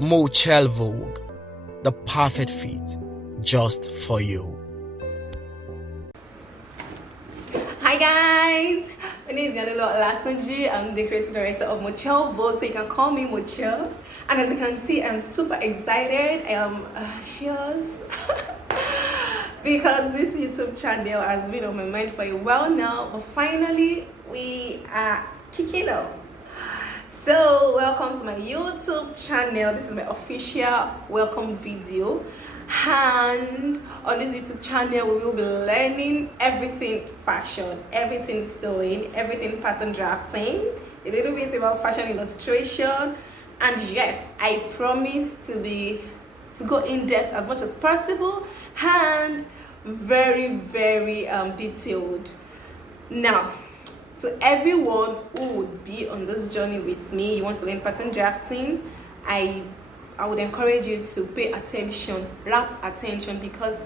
Mochel Vogue, the perfect fit just for you. Hi guys, my name is Yanilo Olasunji. I'm the creative director of Mochel Vogue, so you can call me Mochel. And as you can see, I'm super excited. I am cheers because this YouTube channel has been on my mind for a while now, but finally we are kicking off. So welcome to my YouTube channel. This is my official welcome video, and on this YouTube channel we will be learning everything fashion, everything sewing, everything pattern drafting, a little bit about fashion illustration, and yes, I promise to go in depth as much as possible and very detailed. Now, to everyone who would be on this journey with me, you want to learn pattern drafting, I would encourage you to pay attention, rapt attention, because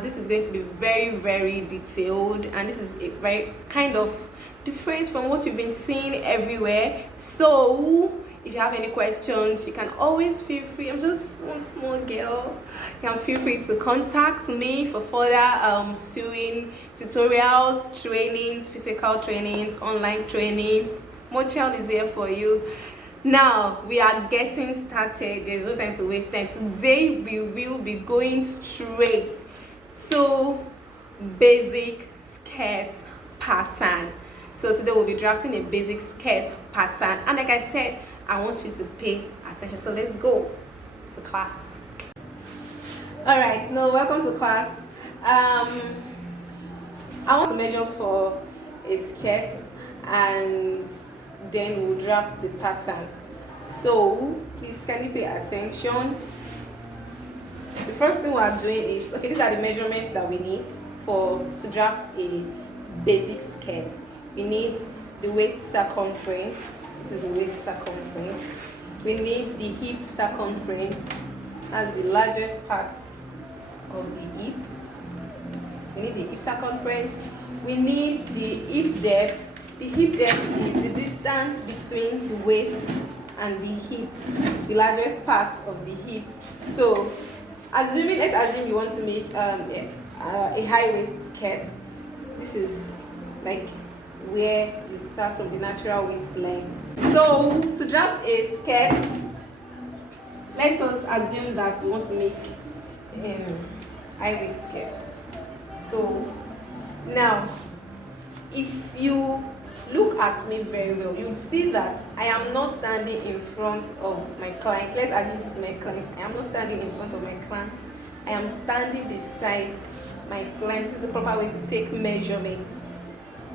this is going to be very detailed, and this is a very kind of different from what you've been seeing everywhere. So if you have any questions, you can always feel free. I'm just one small girl. You can feel free to contact me for further sewing tutorials, trainings, physical trainings, online trainings. Mochel is here for you. Now we are getting started. There's no time to waste time. Today we will be going straight to basic skirt pattern. So today we'll be drafting a basic skirt pattern, and like I said, I want you to pay attention. So let's go to class. All right, now welcome to class. I want to measure for a skirt, and then we'll draft the pattern. So please kindly pay attention. The first thing we are doing is, okay, these are the measurements that we need to draft a basic skirt. We need the waist circumference. This is the waist circumference. We need the hip circumference. That's the largest part of the hip. We need the hip circumference. We need the hip depth. The hip depth is the distance between the waist and the hip, the largest part of the hip. So let's assume you want to make a high waist skirt. This is like where you start from the natural waistline. So to draft a skirt, let us assume that we want to make high waist skirt. So now, if you look at me very well, you'll see that I am not standing in front of my client. Let's assume this is my client. I am not standing in front of my client. I am standing beside my client. This is the proper way to take measurements.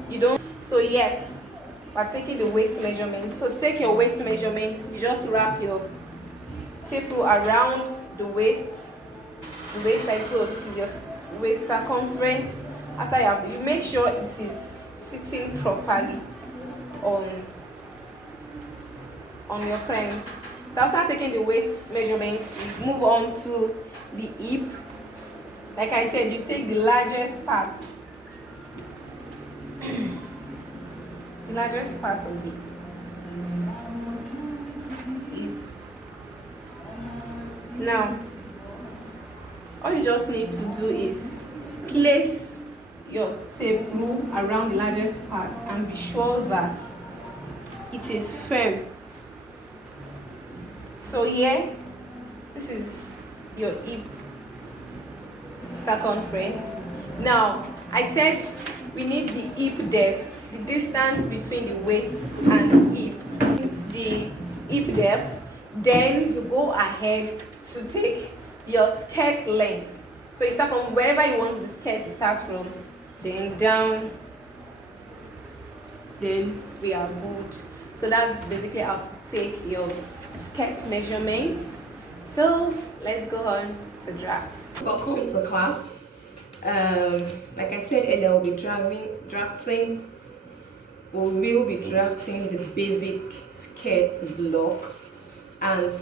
You don't. So yes, we're taking the waist measurements. So to take your waist measurements, you just wrap your tape rule around the waist side. So this is your waist circumference. After you make sure it is sitting properly on your client. So after taking the waist measurements, you move on to the hip. Like I said, you take the largest part. The largest part of the hip. Now, all you just need to do is place your tape rule around the largest part and be sure that it is firm. So here, this is your hip circumference. Now, I said we need the hip depth, the distance between the waist and the hip. The hip depth, then you go ahead to take your skirt length. So you start from wherever you want the skirt to start from, then down, then we are good. So that's basically how to take your skirt measurements. So let's go on to draft. Welcome to class. Like I said earlier, we'll be drafting. We will be drafting the basic skirt block, and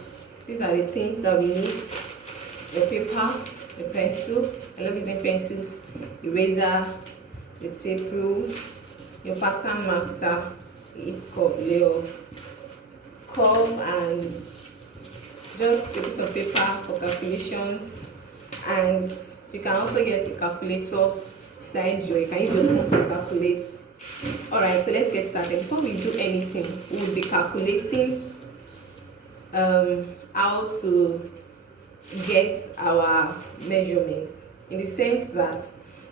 these are the things that we need: the paper, the pencil. I love using pencils. Eraser, the tape rule, your pattern master, your comb, and just a piece of paper for calculations, and you can also get a calculator beside you. You can use your phone to calculate. Alright, so let's get started. Before we do anything, we will be calculating how to get our measurements, in the sense that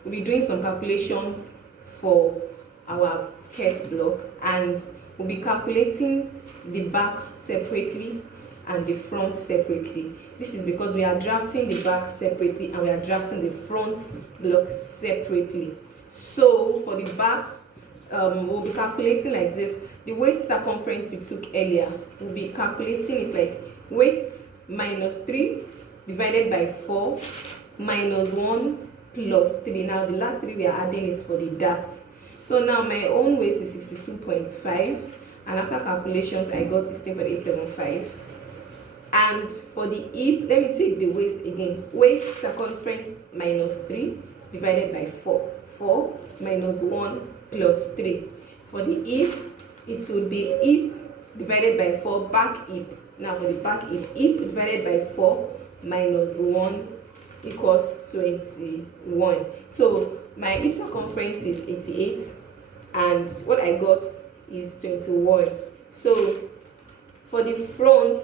we'll be doing some calculations for our skirt block, and we'll be calculating the back separately and the front separately. This is because we are drafting the back separately and we are drafting the front block separately. So for the back, we'll be calculating like this. The waist circumference we took earlier, we'll be calculating it like waist minus 3 divided by 4 minus 1 plus 3. Now the last 3 we are adding is for the darts. So now my own waist is 62.5, and after calculations I got 16.875. And for the hip, let me take the waist again. Waist circumference minus 3 divided by 4. 4 minus 1 plus 3. For the hip, it would be hip divided by 4, back hip. Now for the back hip, hip divided by 4 minus 1 equals 21. So my hip circumference is 88, and what I got is 21. So for the front,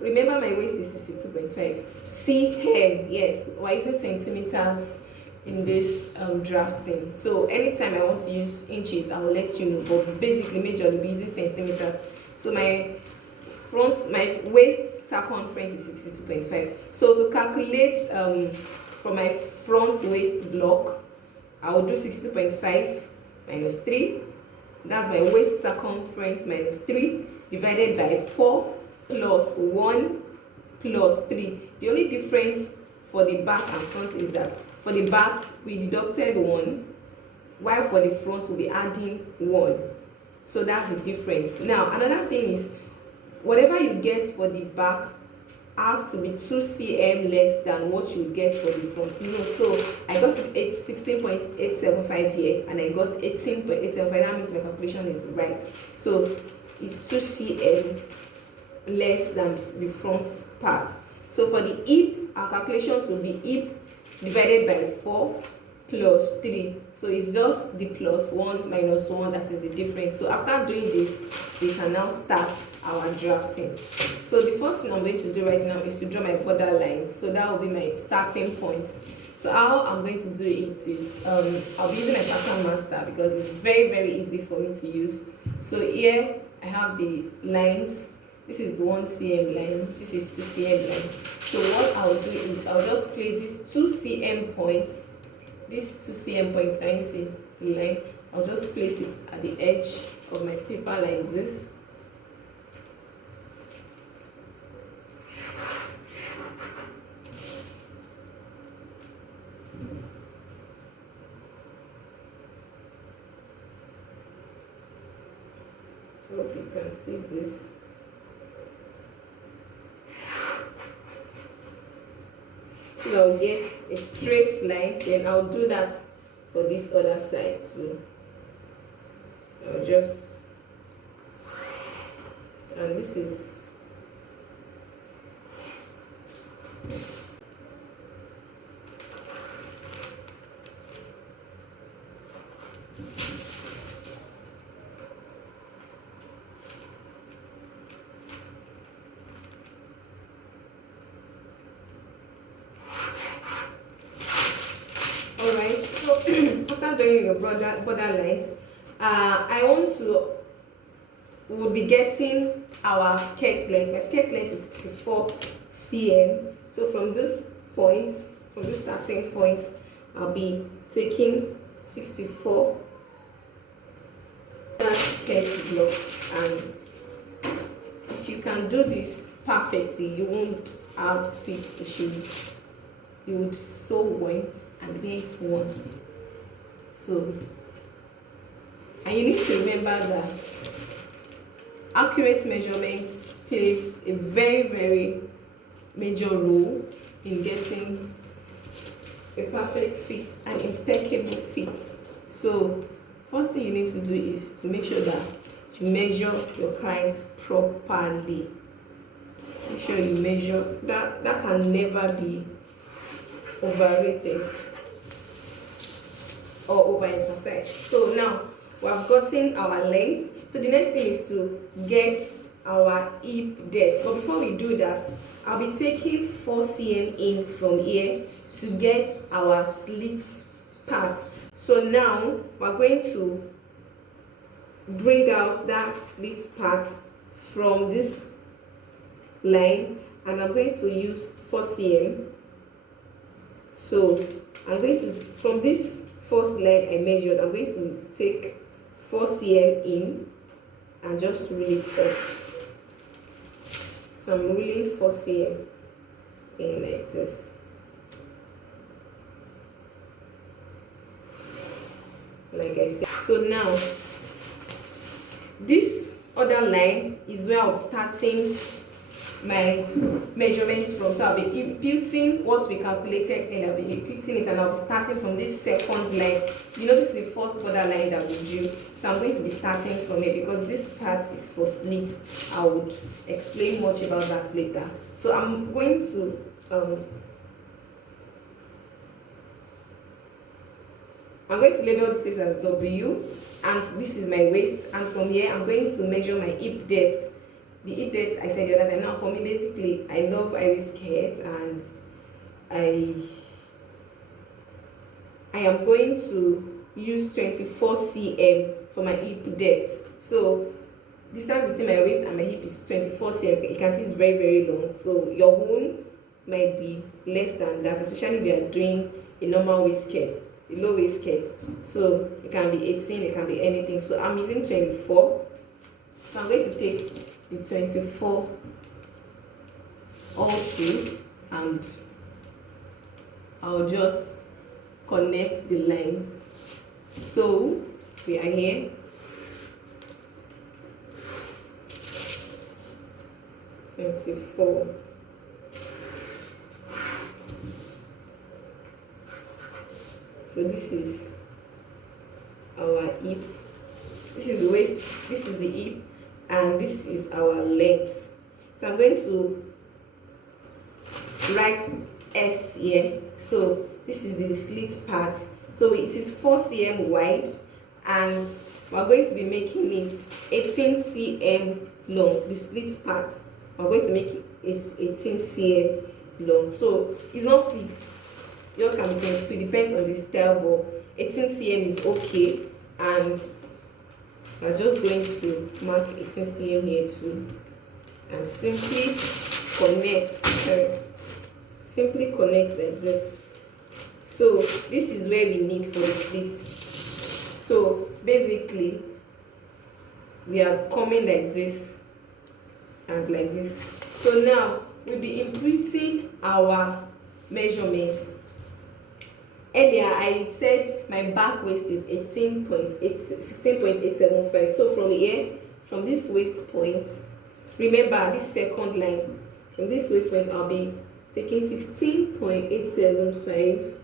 remember my waist is 62.5. cm, yes, we're using centimeters in this drafting. So anytime I want to use inches, I will let you know, but basically majorly be using centimeters. So my waist circumference is 62.5. So to calculate for my front waist block, I will do 62.5 minus 3. That's my waist circumference minus 3 divided by 4 plus 1 plus 3. The only difference for the back and front is that for the back we deducted 1, while for the front we'll be adding 1. So that's the difference. Now another thing is, whatever you get for the back has to be 2 cm less than what you get for the front. So I got 16.875 here, and I got 18.875. That means my calculation is right. So it's 2 cm less than the front part. So for the hip, our calculations will be hip divided by 4 plus 3. So it's just the plus 1 minus 1 that is the difference. So after doing this, we can now start our drafting. So the first thing I'm going to do right now is to draw my border lines. So that will be my starting point. So how I'm going to do it is, I'll be using my pattern master because it's very, very easy for me to use. So here I have the lines. This is 1 cm line, this is 2 cm line. So what I'll do is I'll just place these 2 cm points. These 2 cm points, can you see the line? I'll just place it at the edge of my paper like this. Hope you can see this. So I'll get a straight line, then I'll do that for this other side too. I'll just, and this is alright. So after doing your border lines, we'll be getting our skirt length. My skirt length is 64 cm. So from this point, from this starting point, I'll be taking 64 skirt block, and if you can do this perfectly, you won't have fit issues. You would sew once and then it once. So, and you need to remember that accurate measurements plays a very, very major role in getting a perfect fit, an impeccable fit. So first thing you need to do is to make sure that you measure your clients properly. sure you measure that can never be overrated or overemphasized. So now we have gotten our length. So the next thing is to get our hip depth. But before we do that, I'll be taking 4 cm in from here to get our slit part. So now we're going to bring out that slit part from this line, and I'm going to use 4 cm. So I'm going to, from this first line I measured, I'm going to take 4 cm in and just rule it off. So I'm ruling 4 cm in like this. Like I said. So now this other line is where I'm starting my measurements from. So I'll be imputing what we calculated and I'll be imputing it, and I'll be starting from this second line. You know, this is the first border line that we drew. So I'm going to be starting from it because this part is for slits. I would explain much about that later. So I'm going to label this place as W, and this is my waist, and from here I'm going to measure my hip depth. The hip depth I said the other time. Now for me, basically, I love high skirts, and I am going to use 24 cm for my hip depth. So distance between my waist and my hip is 24 cm. You can see it's very, very long. So your own might be less than that, especially if you are doing a normal waist skirt, a low waist skirt. So it can be 18, it can be anything. So I'm using 24. So I'm going to take the 24 all through, and I'll just connect the lines. So we are here. So 24. So this is our hip. This is the waist. This is the hip. And this is our length. So I'm going to write S here. So this is the slit part. So it is 4 cm wide, and we're going to be making it 18 cm long. The slit part, we're going to make it 18 cm long. So it's not fixed. Yours can be 22. It depends on the style, but 18 cm is okay. And I'm just going to mark 18 cm here too, and simply connect. Simply connect like this. So this is where we need for the slits. So basically, we are coming like this and like this. So now we'll be inputting our measurements. Earlier I said my back waist is 16.875. So from here, from this waist point, remember this second line, from this waist point I'll be taking 16.875.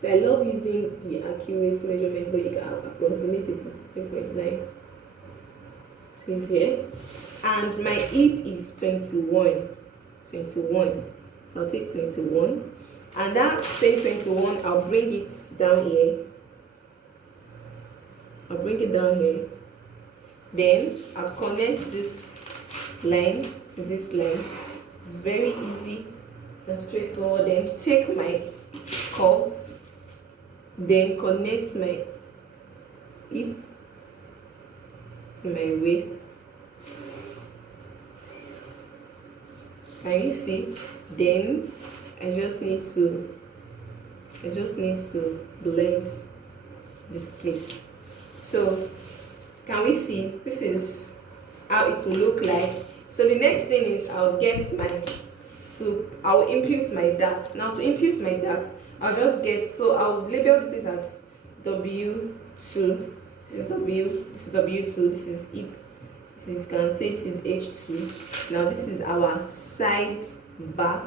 So I love using the accurate measurements, but you can approximate it to 16.9. So it's here. And my hip is 21. So I'll take 21. And that same 21, I'll bring it down here. Then I'll connect this line to this line. It's very easy and straightforward. Then take my curve, then connect my hip to my waist. Can you see? Then I just need to blend this place. So can we see? This is how it will look like. So the next thing is I'll impute my dart. Now to impute my dart, I'll label this as W2. This is W, this is W2, this is hip. You can say this is H2. Now this is our side back.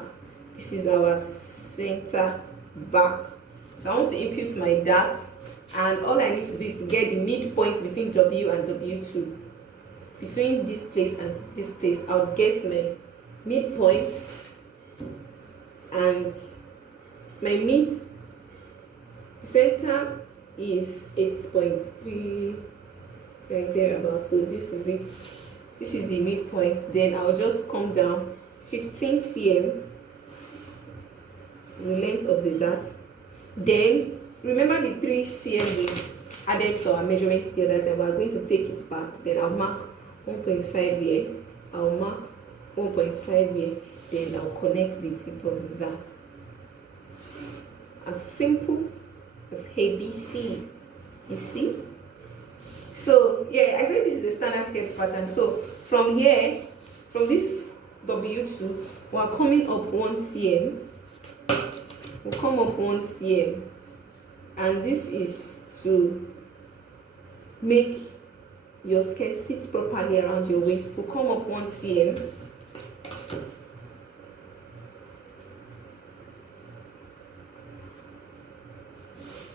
This is our center back. So I want to impute my dart, and all I need to do is to get the midpoint between W and W2. between this place and this place, I'll get my midpoint, and my mid center is 8.3, right there about. So this is it. This is the midpoint. Then I'll just come down 15 cm, the length of the dart. Then remember the 3 cm we added to our measurements the other time. We're going to take it back. Then I'll mark 1.5 here. I'll mark 1.5 here. Then I'll connect the tip of the dart. As simple as ABC. You see? So yeah, I said this is the standard skirt pattern. So from here, from this W2, we are coming up 1 cm. We'll come up 1 cm, and this is to make your skirt sit properly around your waist. We'll come up 1 cm.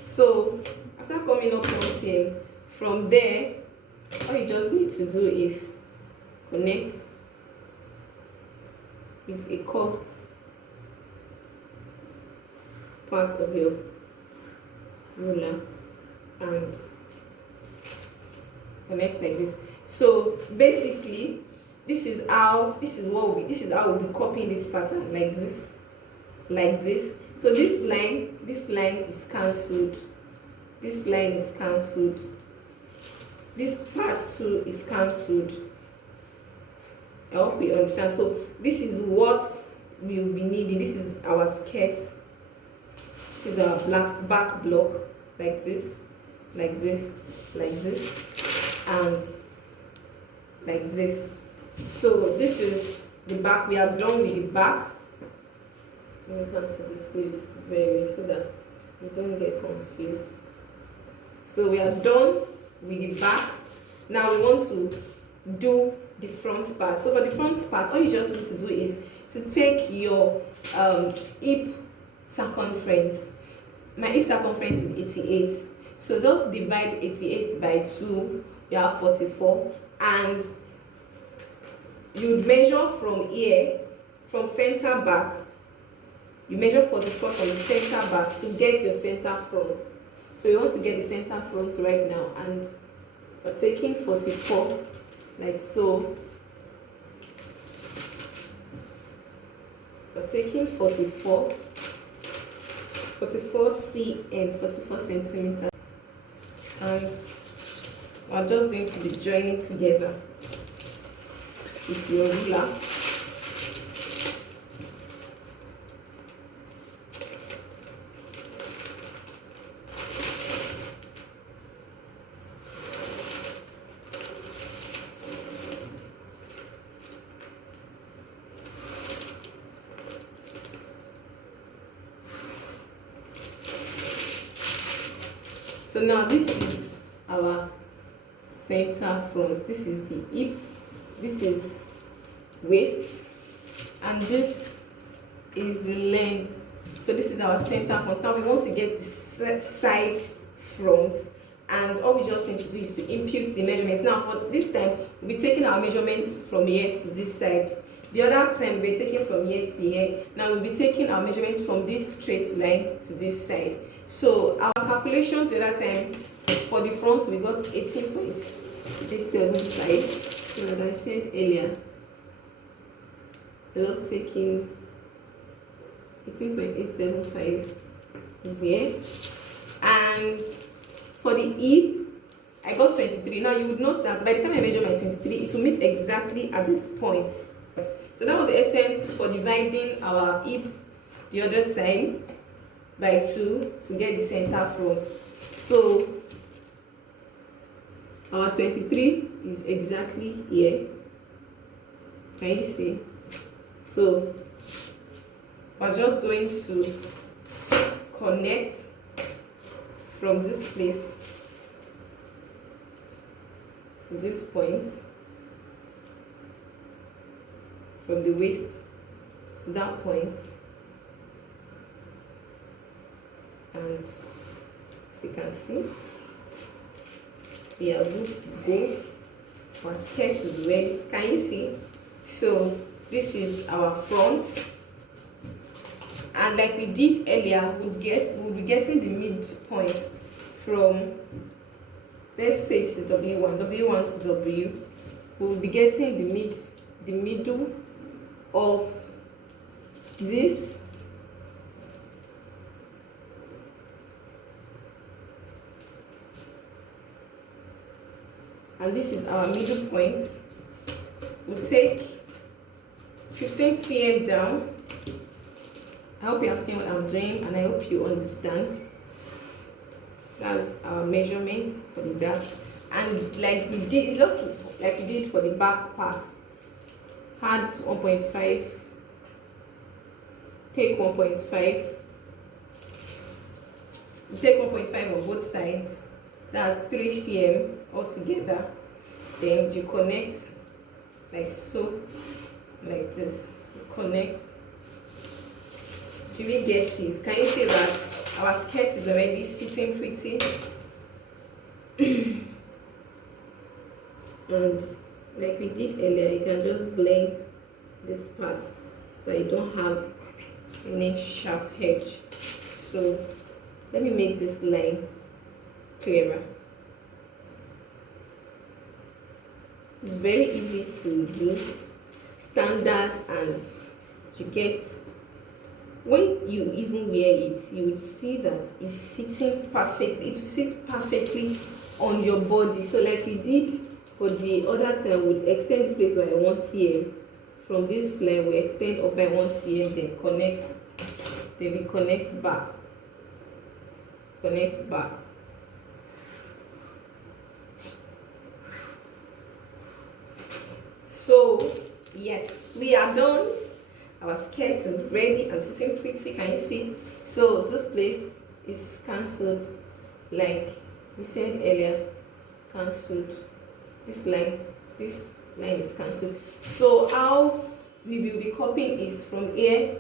So after coming up 1 cm, from there, all you just need to do is connect with a curved part of your ruler and connect like this. So basically, this is how we'll be copying this pattern, like this. So this line is cancelled. This line is cancelled. This part too is cancelled. I hope you understand. So this is what we'll be needing. This is our skirt. This is our black back block, like this, like this, like this, and like this. So this is the back. We are done with the back. You can see this place very well so that you don't get confused. So we are done with the back. Now we want to do the front part. So for the front part, all you just need to do is to take your hip circumference. My hip circumference is 88. So just divide 88 by 2, you have 44, and you measure from here, from center back. You measure 44 from the center back to get your center front. So you want to get the center front right now, and we're taking 44 like so. We're taking 44 cm, 44 centimeters, and we're just going to be joining together with your ruler. So now this is our center front. This is the hip, this is waist, and this is the length. So this is our center front. Now we want to get the side front, and all we just need to do is to impute the measurements. Now for this time, we'll be taking our measurements from here to this side. The other time we're taking from here to here. Now we'll be taking our measurements from this straight line to this side. So our calculations the other time, for the front we got 18.875. So as I said earlier, we're not taking 18.875 is here. And for the hip, I got 23. Now you would note that by the time I measure my 23, it will meet exactly at this point. So that was the essence for dividing our hip the other time by 2 to get the center front. So our 23 is exactly here. Can you see? So we're just going to connect from this place to this point, from the waist to that point, and as you can see, we are good to go. our skirt is ready. Can you see? So this is our front, and like we did earlier, we'll be getting the midpoint from, let's say it's W1 to W. We'll be getting the middle of this and this is our middle point. We'll take 15 cm down. I hope you are seeing what I'm doing and I hope you understand. That's our measurements for the back. And like we did, it's just like we did for the back part. Add 1.5, take 1.5, take 1.5 on both sides. That's 3 cm altogether. Then you connect like so, like this. You connect. Do we get this? Can you see that our skirt is already sitting pretty? And like we did earlier, you can just blend this part so you don't have any sharp edge. So let me make this line clearer. It's very easy to do, standard, and you get, when you even wear it, you will see that it's sitting perfectly. It will sit perfectly on your body. So like we did for the other time, we'll extend this place by 1 cm. From this line, we extend up by 1 cm, then connect, then we connect back. Connect back. So yes, we are done. Our skirt is ready and sitting pretty. Can you see? So this place is cancelled, like we said earlier, cancelled. This line is cancelled. So how we will be copying is from here,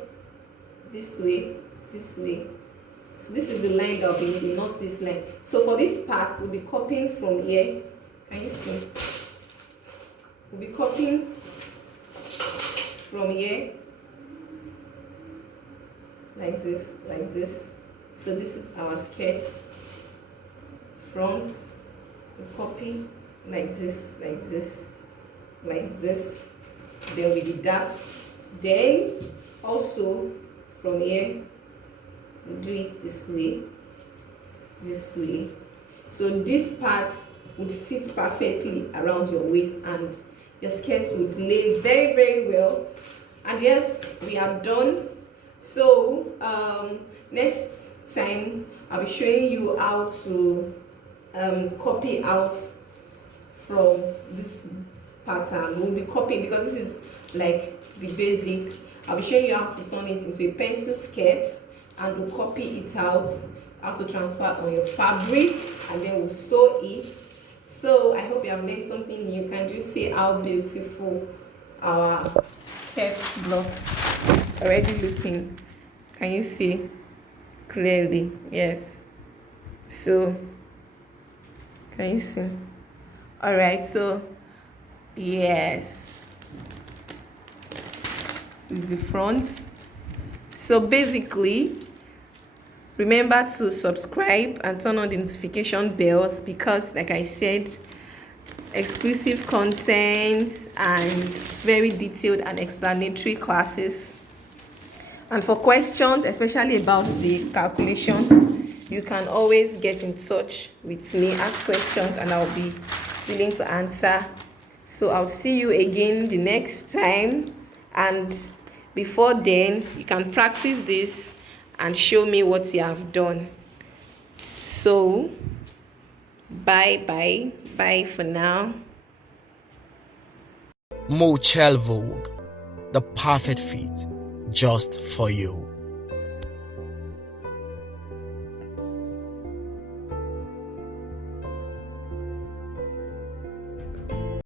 this way, this way. So this is the line that will be needed, not this line. So for this part, we'll be copying from here. Can you see? We'll be copying from here, like this, like this. So this is our skirt front. We copy like this, like this, like this. Then with the dots. Then also from here, we do it this way, this way. So this part would sit perfectly around your waist and your skirts would lay very, very well. And yes, we are done. So next time I'll be showing you how to copy out from this pattern. We'll be copying because this is like the basic. I'll be showing you how to turn it into a pencil skirt and we'll copy it out, how to transfer on your fabric, and then we'll sew it. So I hope you have learned something new. Can you see how beautiful our skirt block is already looking? Can you see clearly? Yes. So can you see? All right. So yes, this is the front. So basically, remember to subscribe and turn on the notification bells because, like I said, exclusive content and very detailed and explanatory classes. And for questions, especially about the calculations, you can always get in touch with me, ask questions, and I'll be willing to answer. So I'll see you again the next time. And before then, you can practice this and show me what you have done. So bye for now. Mochel Vogue, the perfect fit just for you.